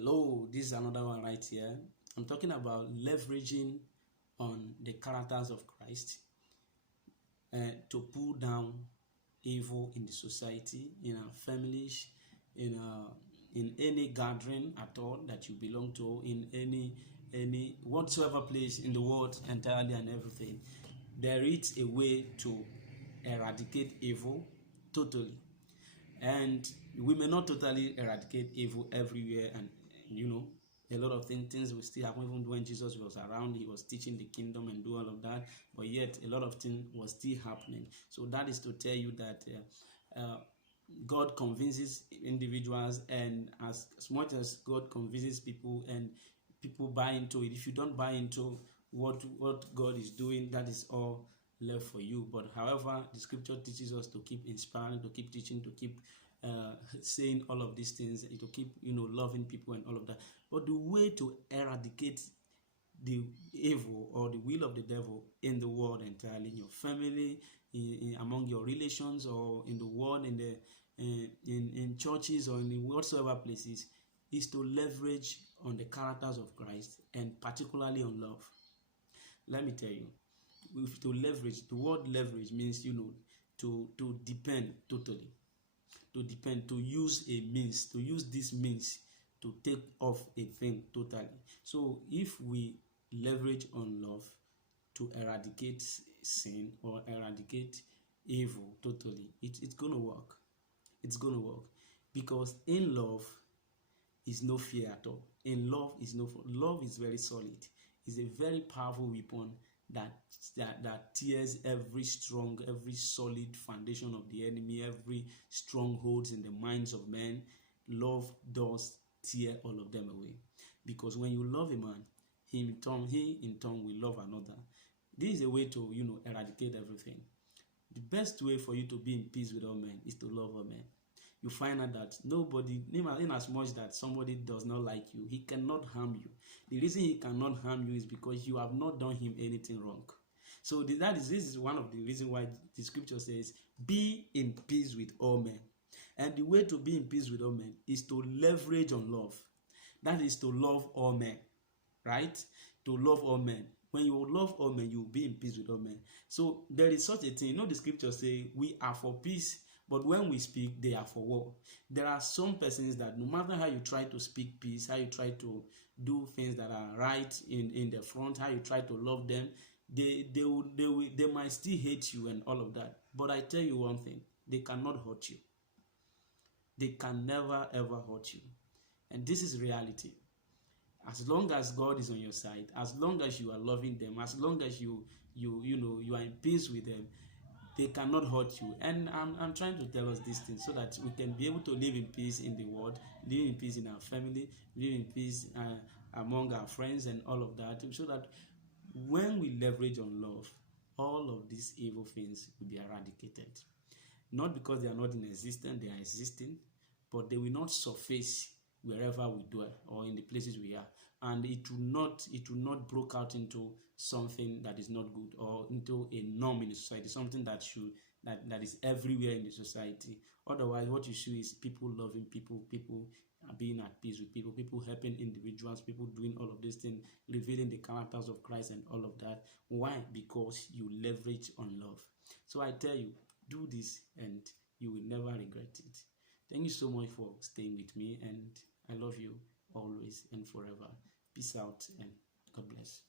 Hello, this is another one right here. I'm talking about leveraging on the characters of Christ to pull down evil in the society, in our families, in any gathering at all that you belong to, in any whatsoever place in the world entirely and everything. There is a way to eradicate evil totally. And we may not totally eradicate evil everywhere, and a lot of things will still happen. Even when Jesus was around, he was teaching the kingdom and do all of that, but yet a lot of things was still happening. So that is to tell you that God convinces individuals, and as much as God convinces people and people buy into it, if you don't buy into what God is doing, that is all left for you. But however, the scripture teaches us to keep inspiring, to keep teaching, to keep saying all of these things, to keep loving people and all of that. But the way to eradicate the evil or the will of the devil in the world entirely, in your family, among your relations, or in the world, in churches, or in whatsoever places, is to leverage on the characters of Christ, and particularly on love. Let me tell you, to leverage, the word leverage means to depend totally, to depend, to use a means, to use this means to take off a thing totally. So if we leverage on love to eradicate sin or eradicate evil totally, it's going to work. It's going to work, because in love is no fear at all. In love is love is very solid. It's a very powerful weapon that tears every solid foundation of the enemy, every strongholds in the minds of men. Love does tear all of them away, because when you love a man, he in turn will love another. This is a way to eradicate everything. The best way for you to be in peace with all men is to love all men. You find out that nobody, in as much that somebody does not like you, he cannot harm you. The reason he cannot harm you is because you have not done him anything wrong. So this is one of the reasons why the scripture says, be in peace with all men. And the way to be in peace with all men is to leverage on love. That is to love all men, right? To love all men. When you love all men, you will be in peace with all men. So there is such a thing. The scripture say we are for peace, but when we speak, they are for war. There are some persons that no matter how you try to speak peace, how you try to do things that are right in the front, how you try to love them, they might still hate you and all of that. But I tell you one thing, they cannot hurt you. They can never ever hurt you. And this is reality. As long as God is on your side, as long as you are loving them, as long as you are in peace with them, they cannot hurt you. And I'm trying to tell us these things so that we can be able to live in peace in the world, live in peace in our family, live in peace among our friends and all of that, so that when we leverage on love, all of these evil things will be eradicated. Not because they are not in existence, they are existing, but they will not surface wherever we dwell or in the places we are, and it will not break out into something that is not good, or into a norm in the society, something that is everywhere in the society. Otherwise, what you see is people loving people being at peace with people helping individuals, people doing all of these things, revealing the characters of Christ and all of that. Why? Because you leverage on love. So I tell you, do this and you will never regret it. Thank you so much for staying with me, and I love you always and forever. Peace out and God bless.